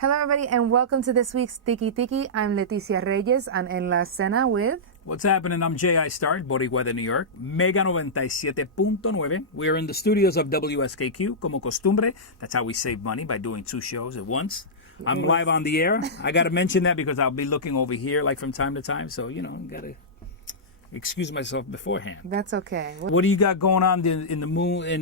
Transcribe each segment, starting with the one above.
Hello, everybody, and welcome to this week's Tiki. I'm Leticia Reyes. I'm en la Escena with... What's happening? I'm J.I. Starr, Boricua de New York, Mega 97.9. We are in the studios of WSKQ, como costumbre. That's how we save money, by doing two shows at once. I'm live on the air. I got to mention that because I'll be looking over here like from time to time. So, got to excuse myself beforehand. That's okay. What do you got going on in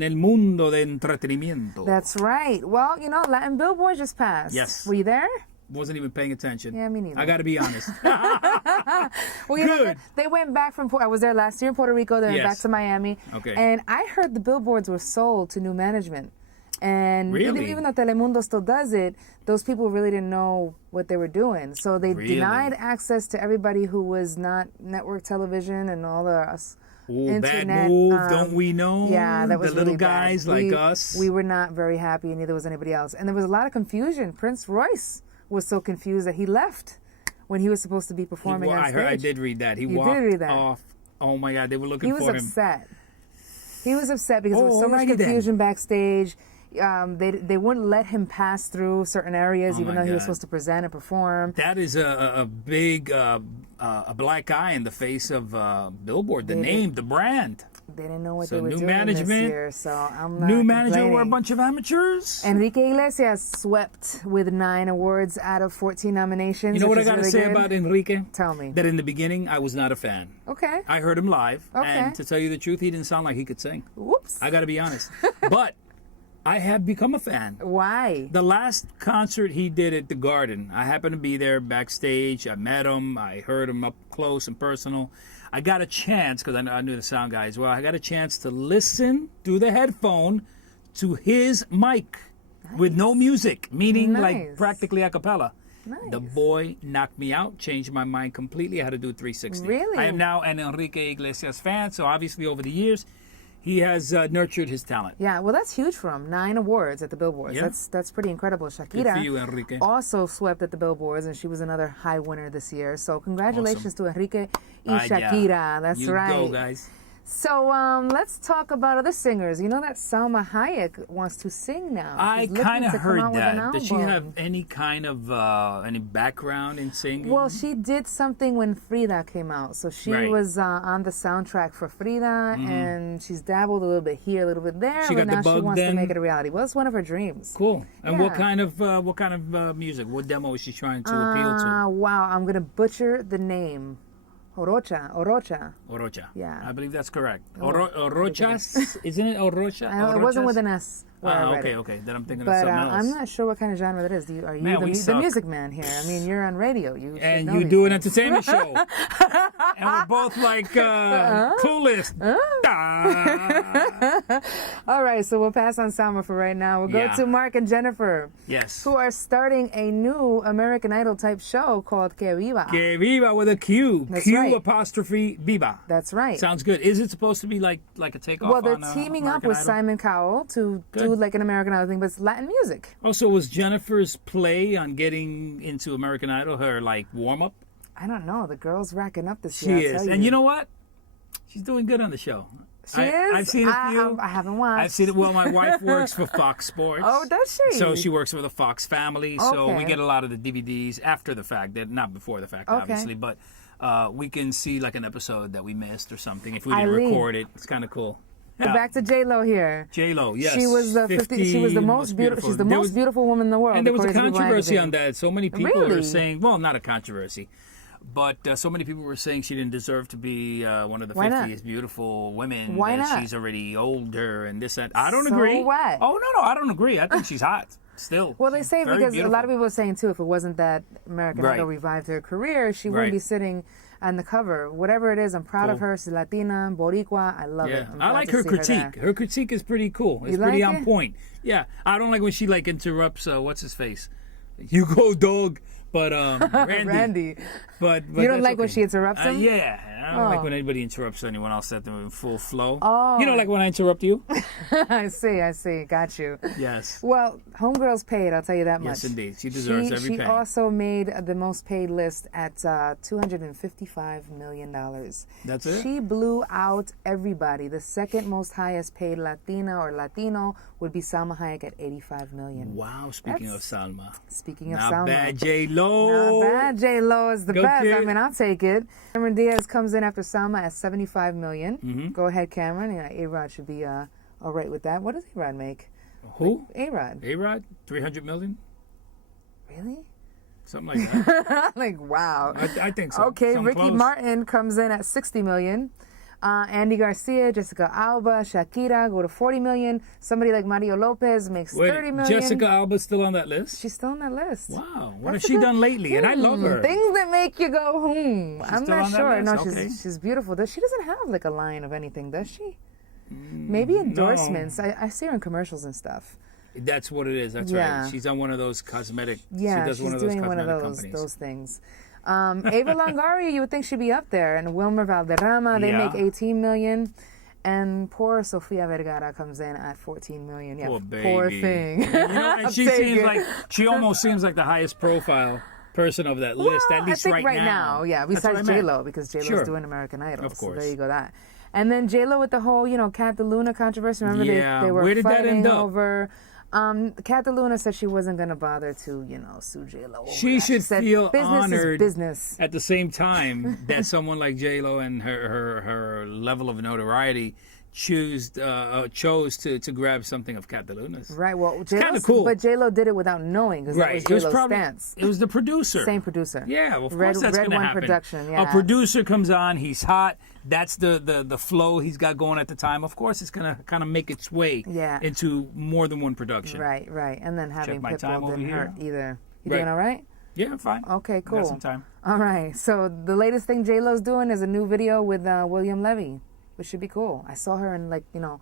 el mundo de entretenimiento? That's right. Well, Latin Billboard just passed. Yes. Were you there? Wasn't even paying attention. Yeah, me neither. I got to be honest. Well, Good. They went back from... I was there last year in Puerto Rico. They went back to Miami. Okay. And I heard the billboards were sold to new management. And really? even though Telemundo still does it, those people really didn't know what they were doing. So they denied access to everybody who was not network television and all the internet. Bad move, don't we know? Yeah, that was the little really guys bad. like us. We were not very happy, and neither was anybody else. And there was a lot of confusion. Prince Royce was so confused that he left when he was supposed to be performing on stage. I did read that. He did walked read that. off. Oh my God, they were looking for him. He was upset. He was upset because there was so much confusion backstage. They wouldn't let him pass through certain areas, even though he was supposed to present and perform. That is a big a black eye in the face of Billboard. The name, the brand. They didn't know what they were doing management, this year, so I'm not New manager complaining. were a bunch of amateurs. Enrique Iglesias swept with 9 awards out of 14 nominations. You know what I got to say about Enrique? Tell me. That in the beginning, I was not a fan. Okay. I heard him live, Okay. and to tell you the truth, he didn't sound like he could sing. Whoops. I got to be honest. But I have become a fan. Why? The last concert he did at the Garden, I happened to be there backstage. I met him. I heard him up close and personal. I got a chance, because I knew the sound guy as well, I got a chance to listen through the headphone to his mic with no music, meaning like practically a cappella. Nice. The boy knocked me out, changed my mind completely. I had to do 360. Really? I am now an Enrique Iglesias fan, so obviously over the years, he has nurtured his talent. Yeah, well, that's huge for him. 9 awards at the Billboards. Yeah. That's pretty incredible. Shakira Good for you, Enrique. also swept at the Billboards, and she was another high winner this year. So congratulations to Enrique y Shakira. Yeah. That's you right. Go, guys. So let's talk about other singers. You know that Salma Hayek wants to sing now. I kind of heard that. Does she album. have any kind of any background in singing? Well, she did something when Frida came out. So she was on the soundtrack for Frida, and she's dabbled a little bit here, a little bit there. She but got now the bug she wants then? to make it a reality. Well, it's one of her dreams. Cool. And Yeah. what kind of music? What demo is she trying to appeal to? Wow, I'm gonna butcher the name. Orocha. Orocha. Yeah. I believe that's correct. Orochas? Isn't it Orocha? I know, it wasn't with an S. Okay. Then I'm thinking But of something else. I'm not sure what kind of genre that is. Are you Man, the music man here? I mean, you're on radio. You and should know you these do an things. entertainment show. And we're both like clueless. All right, so we'll pass on Salma for right now. We'll go to Mark and Jennifer. Yes. Who are starting a new American Idol type show called Que Viva. Que Viva with a Q. That's Q right. apostrophe Viva. That's right. Sounds good. Is it supposed to be like a takeoff? Well, they're on, teaming up American with Idol? Simon Cowell to do like an American Idol thing, but it's Latin music. Also, was Jennifer's play on getting into American Idol her like warm up? I don't know. The girl's racking up this She year. is, and you know what? She's doing good on the show. She is? I've seen a few. I haven't watched. I've seen it. Well, my wife works for Fox Sports. Oh, does she? So she works for the Fox family. So we Okay. get a lot of the DVDs after the fact. Not before the fact, obviously. But we can see like an episode that we missed or something if we didn't record it. It's kind of cool. Yeah. Back to J-Lo here. J-Lo, yes. She was she was the most beautiful. She's the most beautiful woman in the world. And there was a according to People controversy magazine. on that. So many people Really? are saying, well, not a controversy, but so many people were saying she didn't deserve to be one of the Why not? 50th beautiful women. Why that not? She's already older and this and I don't So agree. what? Oh no, I don't agree. I think she's hot still. Well, they say Very because beautiful. a lot of people are saying too, if it wasn't that American Right. Idol revived her career, she wouldn't Right. be sitting on the cover. Whatever it is, I'm proud of Cool. her. She's Latina, Boricua. I love it. I'm I glad like to her see critique. there. Her critique is pretty cool. It's You pretty like on it? point. Yeah, I don't like when she like interrupts. What's his face? You go, dog. But Randy. Randy. But You don't that's like when okay. she interrupts him? Yeah, I don't like when anybody interrupts anyone else at them in full flow. Oh. You know, like when I interrupt you? I see. Got you. Yes. Well, Homegirl's paid, I'll tell you that much. Yes, indeed. She deserves every penny. She also made the most paid list at $255 million. That's it? She blew out everybody. The second most highest paid Latina or Latino would be Salma Hayek at $85 million. Wow, speaking of Salma. Speaking of Not Salma. bad, J-Lo. Not bad, J-Lo is the Go best. kid. I mean, I'll take it. Cameron Diaz comes in after Salma at $75 million. Mm-hmm. Go ahead, Cameron. Yeah, A-Rod should be all right with that. What does A-Rod make? Who? A-Rod. A-Rod? 300 million? Really? Something like that. Like, wow. I think so. Okay, Something Ricky close. Martin comes in at $60 million. Andy Garcia, Jessica Alba, Shakira go to $40 million. Somebody like Mario Lopez makes $30 million. Jessica Alba's still on that list? She's still on that list. Wow. What That's has she done lately? And I love her. Things that make you go, I'm still not on that sure. No, list? Okay. she's beautiful. She doesn't have like a line of anything, does she? Maybe endorsements. No. I see her in commercials and stuff. That's what it is. That's Yeah. right. She's on one of those cosmetic. Yeah, she does she's one of those doing one of cosmetic those companies. things. Ava Longoria, you would think she'd be up there, and Wilmer Valderrama, they Yeah. make $18 million, and poor Sofia Vergara comes in at $14 million. Yeah, Poor baby. poor thing. You know, and she almost seems like the highest profile person of that list, at least I think right now. Yeah, That's what I besides meant. J-Lo, because J-Lo's Sure. doing American Idol. Of course. So there you go, that. And then J-Lo with the whole, Kat DeLuna controversy. Remember Yeah, they were where did that fighting end up? over. Kat DeLuna said she wasn't going to bother to, sue J-Lo. over She that. should said, feel business honored is business. at the same time that someone like J-Lo and her level of notoriety chose to grab something of Cat DeLuna's. Right, well, kinda cool. But J-Lo did it without knowing, because Right. that was J-Lo's stance. It was the producer. Same producer. Yeah, well, of Red- course that's Red going to One happen. Production, yeah. A producer comes on, he's hot. That's the flow he's got going at the time. Of course, it's going to kind of make its way into more than one production. Right. And then having my time Pitbull over didn't here. hurt either. You Right. doing all right? Yeah, fine. Okay, cool. Got some time. All right. So the latest thing J-Lo's doing is a new video with William Levy, which should be cool. I saw her in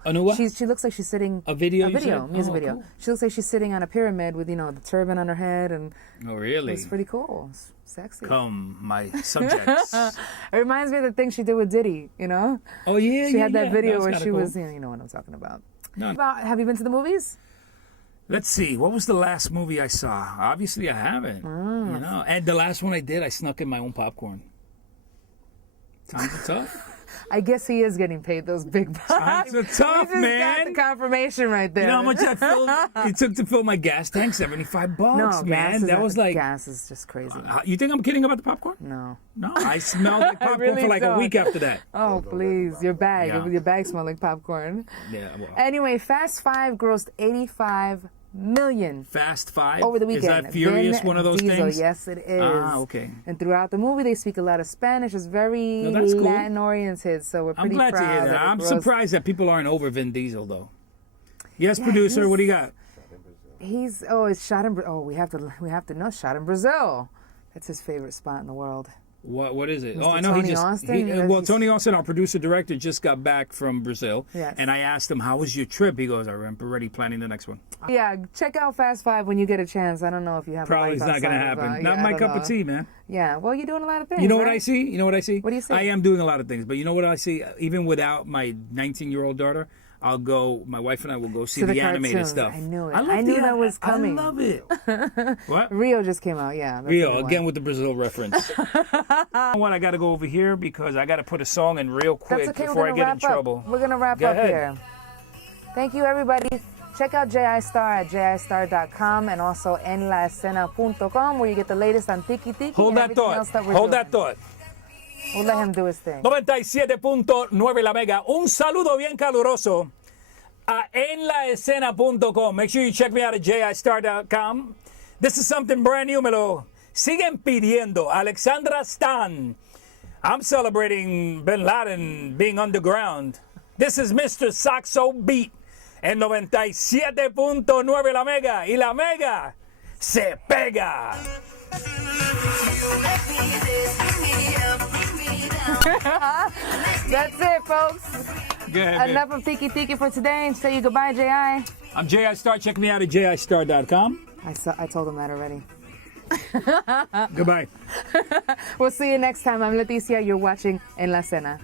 A new what? She looks like she's sitting. A video, A you video, said? music Oh, video. cool. She looks like she's sitting on a pyramid with the turban on her head, and Oh, really? it's pretty cool. It's sexy. Come, my subjects. It reminds me of the thing she did with Diddy. Oh, yeah, She had that video where kinda she cool. was. You know what I'm talking about. No. Have you been to the movies? Let's see. What was the last movie I saw? Obviously, I haven't. And the last one I did, I snuck in my own popcorn. Times are tough. I guess he is getting paid those big bucks. Times are tough, We just man. got the confirmation right there. You know how much it took to fill my gas tank? $75, No, man. That was like. gas is just crazy. You think I'm kidding about the popcorn? No. No, I smelled like popcorn really for like don't. a week after that. Oh, please. Your bag. Yeah. Your bag smelled like popcorn. Yeah, well. Anyway, Fast 5 grossed $85 million Fast Five? over the weekend. Is that Furious Vin one of those Diesel, things? Yes, it is. Ah, okay. And throughout the movie, they speak a lot of Spanish. It's very No, that's cool. Latin-oriented, so we're I'm pretty glad proud to hear that. it I'm grossed- surprised that people aren't over Vin Diesel, though. Yes, Yeah, producer, what do you got? It's shot in. We have to know shot in Brazil. That's his favorite spot in the world. What is it? Mr. Oh, I know Tony he just. Austin? Tony Austin, our producer director, just got back from Brazil, Yes. and I asked him, "How was your trip?" He goes, "I'm already planning the next one." Yeah, check out Fast 5 when you get a chance. I don't know if you have. Probably a it's life not going to outside of, happen. yeah, Not I my don't cup know. of tea, man. Yeah, well, you're doing a lot of things. You know what right? I see? You know what I see? What do you see? I am doing a lot of things, but you know what I see? Even without my 19-year-old daughter, I'll go. My wife and I will go see To the the animated cartoons. stuff. I knew it. love I knew the that was coming. I love it. What? Rio just came out. Yeah. that's a Rio, good one. again with the Brazil reference. You know what? I got to go over here because I got to put a song in real quick That's okay. before We're I gonna get in wrap up. trouble. We're gonna wrap Go up ahead. here. Thank you, everybody. Check out J.I. Starr at JIStarr.com and also enlaescena.com where you get the latest on Tiki Tiki. Hold and that everything thought. else that we're Hold doing. that thought. We'll let him do his thing. 97.9 La Mega. Un saludo bien caluroso a enlaescena.com. Make sure you check me out at JIStarr.com. This is something brand new, me lo siguen pidiendo. Alexandra Stan. I'm celebrating Bin Laden being underground. This is Mr. Saxo Beat en 97.9 La Mega. Y La Mega se pega. That's it, folks. Go ahead, Enough of Tiki Tiki for today. Say you goodbye, J.I. I'm J.I. Starr. Check me out at JIStarr.com. I told him that already. Goodbye. We'll see you next time. I'm Leticia. You're watching En la Escena.